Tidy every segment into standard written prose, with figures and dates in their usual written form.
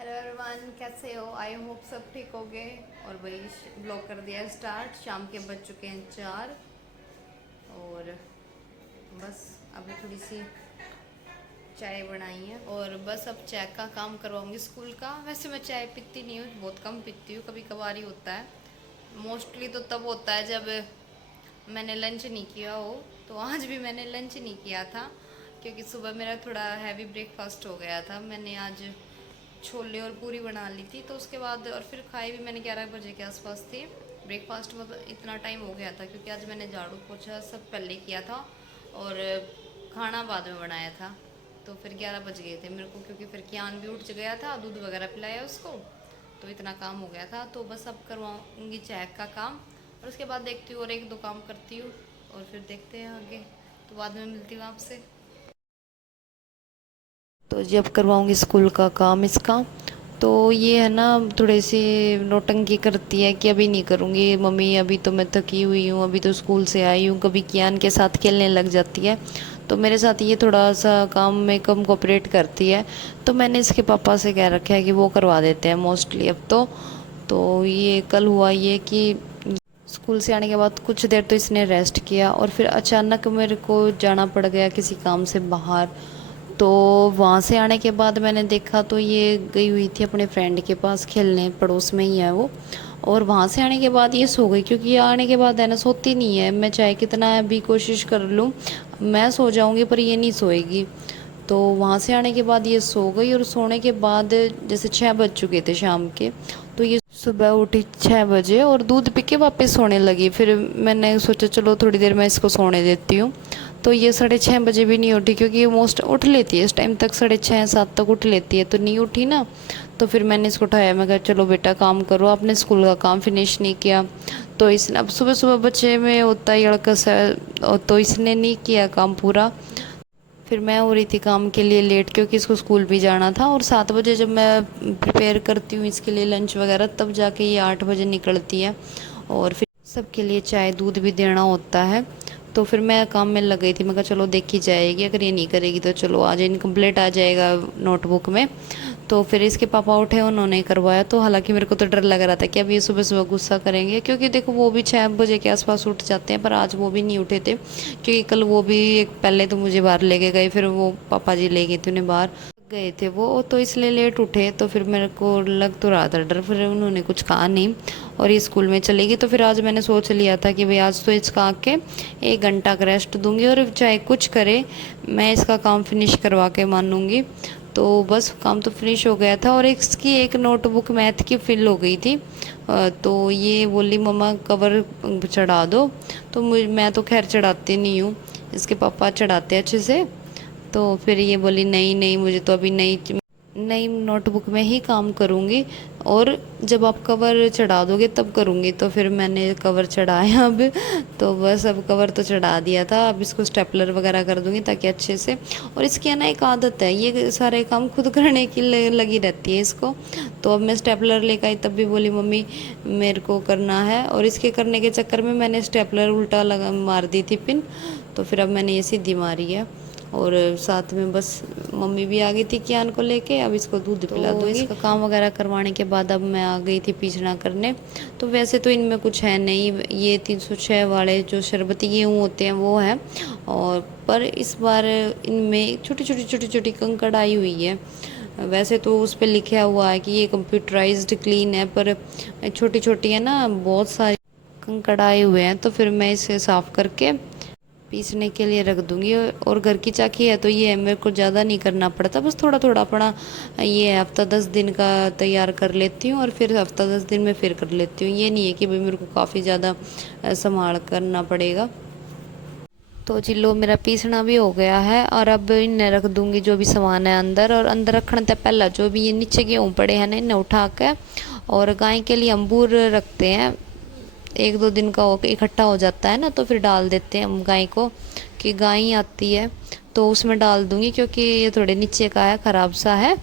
Hello everyone, कैसे हो? I hope सब ठीक हो गए। और वही ब्लॉग कर दिया स्टार्ट। शाम के बज चुके हैं 4 और बस अभी थोड़ी सी चाय बनाई है और बस अब चाय का काम करवाऊंगी स्कूल का। वैसे मैं चाय पीती नहीं हूँ, बहुत कम पीती हूँ, कभी कभार ही होता है। मोस्टली तो तब होता है जब मैंने लंच नहीं किया हो। तो आज भी मैंने लंच नहीं किया था क्योंकि सुबह मेरा थोड़ा हैवी ब्रेकफास्ट हो गया था। मैंने आज छोले और पूरी बना ली थी, तो उसके बाद और फिर खाई भी मैंने 11 बजे के आसपास थी। ब्रेकफास्ट में इतना टाइम हो गया था क्योंकि आज मैंने झाड़ू पोछा सब पहले किया था और खाना बाद में बनाया था। तो फिर 11 बज गए थे मेरे को, क्योंकि फिर कियान भी उठ गया था, दूध वगैरह पिलाया उसको, तो इतना काम हो गया था। तो बस अब करवाऊँगी चाय का काम और उसके बाद देखती हूँ और एक दो काम करती हूँ और फिर देखते हैं आगे। तो बाद में मिलती हूँ आपसे। तो जब करवाऊँगी स्कूल का काम इसका, तो ये है ना, थोड़े से नौटंकी करती है कि अभी नहीं करूँगी मम्मी, अभी तो मैं थकी हुई हूँ, अभी तो स्कूल से आई हूँ। कभी कियान के साथ खेलने लग जाती है, तो मेरे साथ ये थोड़ा सा काम में कम कोऑपरेट करती है। तो मैंने इसके पापा से कह रखा है कि वो करवा देते हैं मोस्टली अब तो ये कल हुआ ये कि स्कूल से आने के बाद कुछ देर तो इसने रेस्ट किया और फिर अचानक मेरे को जाना पड़ गया किसी काम से बाहर। तो वहाँ से आने के बाद मैंने देखा तो ये गई हुई थी अपने फ्रेंड के पास खेलने, पड़ोस में ही है वो। और वहाँ से आने के बाद ये सो गई, क्योंकि ये आने के बाद है ना सोती नहीं है। मैं चाहे कितना भी कोशिश कर लूँ, मैं सो जाऊँगी पर ये नहीं सोएगी। तो वहाँ से आने के बाद ये सो गई और सोने के बाद जैसे 6 बज चुके थे शाम के, तो ये सुबह उठी 6 बजे और दूध पी के वापस सोने लगी। फिर मैंने सोचा चलो थोड़ी देर मैं इसको सोने देती हूँ। तो ये 6:30 बजे भी नहीं उठी, क्योंकि ये मोस्ट उठ लेती है इस टाइम तक, 6:30-7 तक उठ लेती है, तो नहीं उठी ना। तो फिर मैंने इसको उठाया, मैं कहा चलो बेटा काम करो, आपने स्कूल का काम फिनिश नहीं किया। तो इसने अब सुबह सुबह बच्चे में होता है अड़कस है, तो इसने नहीं किया काम पूरा। फिर मैं हो रही थी काम के लिए लेट, क्योंकि इसको स्कूल भी जाना था। और 7 बजे जब मैं प्रिपेयर करती हूँ इसके लिए लंच वगैरह, तब जाके ये 8 बजे निकलती है और फिर सबके लिए चाय दूध भी देना होता है। तो फिर मैं काम में लग गई थी, मैं कहा चलो देखी जाएगी, अगर ये नहीं करेगी तो चलो आज इनकम्प्लीट आ जाएगा नोटबुक में। तो फिर इसके पापा उठे, उन्होंने करवाया। तो हालांकि मेरे को तो डर लग रहा था कि अब ये सुबह सुबह गुस्सा करेंगे, क्योंकि देखो वो भी 6 बजे के आसपास उठ जाते हैं, पर आज वो भी नहीं उठे थे। क्योंकि कल वो भी पहले तो मुझे बाहर लेके गए, फिर वो पापा जी ले गए थे उन्हें बाहर गए थे वो, तो इसलिए लेट उठे। तो फिर मेरे को लग तो रहा था डर, फिर उन्होंने कुछ कहा नहीं और ये स्कूल में चलेगी। तो फिर आज मैंने सोच लिया था कि भाई आज तो इसका आके 1 घंटा का रेस्ट दूंगी और चाहे कुछ करे मैं इसका काम फिनिश करवा के मानूंगी। तो बस काम तो फिनिश हो गया था और इसकी एक नोटबुक मैथ की फिल हो गई थी। तो ये बोली मम्मा कवर चढ़ा दो। तो मैं तो खैर चढ़ाती नहीं हूँ, इसके पापा चढ़ाते अच्छे से। तो फिर ये बोली नहीं नहीं, मुझे तो अभी नई नई नोटबुक में ही काम करूँगी और जब आप कवर चढ़ा दोगे तब करूँगी। तो फिर मैंने कवर चढ़ाया अब। तो बस अब कवर तो चढ़ा दिया था, अब इसको स्टेपलर वगैरह कर दूँगी ताकि अच्छे से। और इसकी है ना एक आदत है, ये सारे काम खुद करने की लगी रहती है इसको। तो अब मैं स्टेपलर लेकर आई, तब भी बोली मम्मी मेरे को करना है, और इसके करने के चक्कर में मैंने स्टेपलर उल्टा लगा मार दी थी पिन। तो फिर अब मैंने ये सीधी मारी है। और साथ में बस मम्मी भी आ गई थी कियान को लेके, अब इसको दूध पिला दूंगी। इसका काम वगैरह करवाने के बाद अब मैं आ गई थी पीछना करने। तो वैसे तो इनमें कुछ है नहीं, ये 306 वाले जो शरबती गेहूँ होते हैं वो हैं, और पर इस बार इनमें छोटी छोटी कंकड़ आई हुई है। वैसे तो उस पर लिखा हुआ है कि ये कंप्यूटराइज्ड क्लीन है, पर छोटी छोटी है ना, बहुत सारी कंकड़ आए हुए हैं। तो फिर मैं इसे साफ़ करके पीसने के लिए रख दूंगी। और घर की चाकी है तो ये मेरे को ज़्यादा नहीं करना पड़ता, बस थोड़ा थोड़ा अपना ये हफ्ता 10 दिन का तैयार कर लेती हूँ और फिर हफ्ता 10 दिन में फिर कर लेती हूँ। ये नहीं है कि भाई मेरे को काफ़ी ज़्यादा संभाल करना पड़ेगा। तो जिलो मेरा पीसना भी हो गया है और अब इन्हें रख दूंगी जो भी सामान है अंदर। और अंदर रखने से पहला जो भी ये नीचे गेहूँ पड़े हैं ना, इन्हें उठा के, और गाय के लिए अंबूर रखते हैं, 1-2 दिन का इकट्ठा हो जाता है ना, तो फिर डाल देते हैं हम गाय को, कि गाय ही आती है तो उसमें डाल दूंगी, क्योंकि ये थोड़े नीचे का है, ख़राब सा है।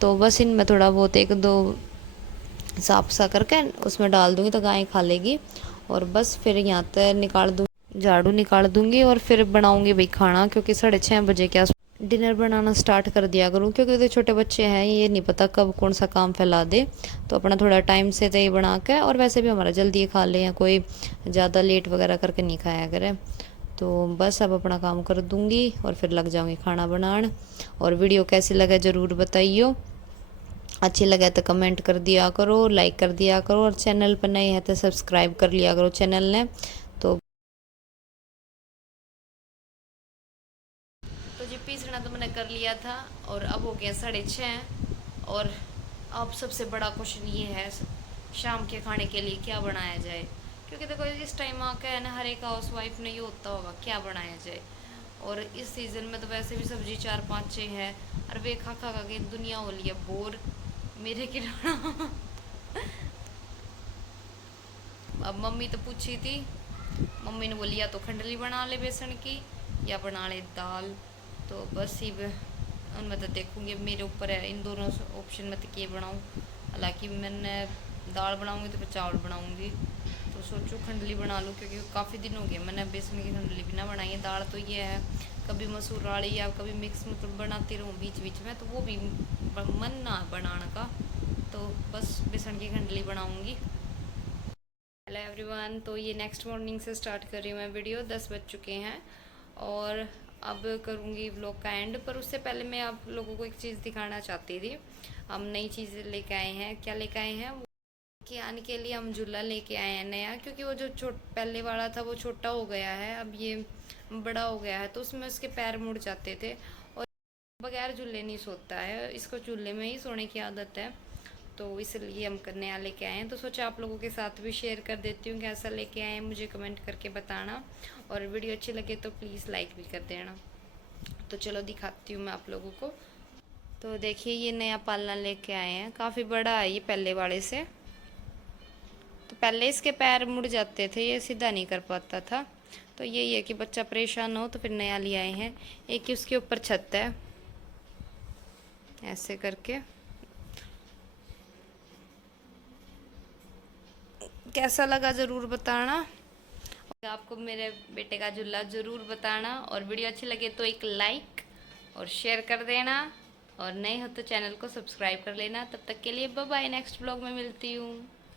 तो बस इनमें थोड़ा बहुत 1-2 साफ सा करके उसमें डाल दूंगी तो गाय खा लेगी। और बस फिर यहाँ तक निकाल दूँ, झाड़ू निकाल दूंगी और फिर बनाऊंगी भाई खाना, क्योंकि 6:30 बजे के आस डिनर बनाना स्टार्ट कर दिया करूँ, क्योंकि तो छोटे बच्चे हैं, ये नहीं पता कब कौन सा काम फैला दे। तो अपना थोड़ा टाइम से दही बना के, और वैसे भी हमारा जल्दी खा ले, या कोई ज़्यादा लेट वगैरह करके नहीं खाया करे। तो बस अब अपना काम कर दूँगी और फिर लग जाऊँगी खाना बनाने। और वीडियो कैसी लगे ज़रूर बताइयो, अच्छी लगे तो कमेंट कर दिया करो, लाइक कर दिया करो, और चैनल पर नए हैं तो सब्सक्राइब कर लिया करो चैनल ने। तो जी पीसना तो मैंने कर लिया था, और अब हो गया 6:30। और अब सबसे बड़ा क्वेश्चन ये है, शाम के खाने के लिए क्या बनाया जाए। क्योंकि देखो इस टाइम आके है ना, हर एक हाउस वाइफ ने ये होता होगा क्या बनाया जाए। और इस सीज़न में तो वैसे भी सब्जी 4-5 है, और वे खा खा के दुनिया हो लिया बोर मेरे किराना। अब मम्मी तो पूछी थी, मम्मी ने बोली या तो खंडली बना ले बेसन की, या बना ले दाल। तो बस ही उनमें तो देखूँगी, मेरे ऊपर है इन दोनों ऑप्शन में तो क्या बनाऊँ। हालांकि मैंने दाल बनाऊँगी तो फिर चावल बनाऊँगी, तो सोचो खंडली बना लूँ, क्योंकि काफ़ी दिन हो गए मैंने बेसन की खंडली भी ना बनाई है। दाल तो ये है कभी मसूर वाली या कभी मिक्स मतलब बनाती रहूँ बीच बीच में, तो वो भी मन ना बनाने का। तो बस बेसन की खंडली बनाऊँगी। हेलो एवरीवन, तो ये नेक्स्ट मॉर्निंग से स्टार्ट कर रही हूँ मैं वीडियो। 10 बज चुके हैं और अब करूँगी व्लॉग का एंड। पर उससे पहले मैं आप लोगों को एक चीज़ दिखाना चाहती थी। हम नई चीज़ें लेके आए हैं। क्या लेके आए हैं कि आने के लिए हम झूला लेके आए हैं नया, क्योंकि वो जो पहले वाला था वो छोटा हो गया है, अब ये बड़ा हो गया है। तो उसमें उसके पैर मुड़ जाते थे, और बगैर झूले नहीं सोता है, इसको झूले में ही सोने की आदत है। तो इसलिए हम नया लेके आए हैं। तो सोचा आप लोगों के साथ भी शेयर कर देती हूँ, कैसा लेके आए हैं मुझे कमेंट करके बताना। और वीडियो अच्छी लगे तो प्लीज़ लाइक भी कर देना। तो चलो दिखाती हूँ मैं आप लोगों को। तो देखिए ये नया पालना लेके आए हैं, काफ़ी बड़ा है ये पहले वाले से। तो पहले इसके पैर मुड़ जाते थे, ये सीधा नहीं कर पाता था। तो यही है कि बच्चा परेशान हो तो फिर नया ले आए हैं। एक ही उसके ऊपर छत है, ऐसे करके। कैसा लगा ज़रूर बताना। आपको मेरे बेटे का झूला ज़रूर बताना, और वीडियो अच्छी लगे तो एक लाइक और शेयर कर देना, और नए हो तो चैनल को सब्सक्राइब कर लेना। तब तक के लिए बाय बाय, नेक्स्ट ब्लॉग में मिलती हूँ।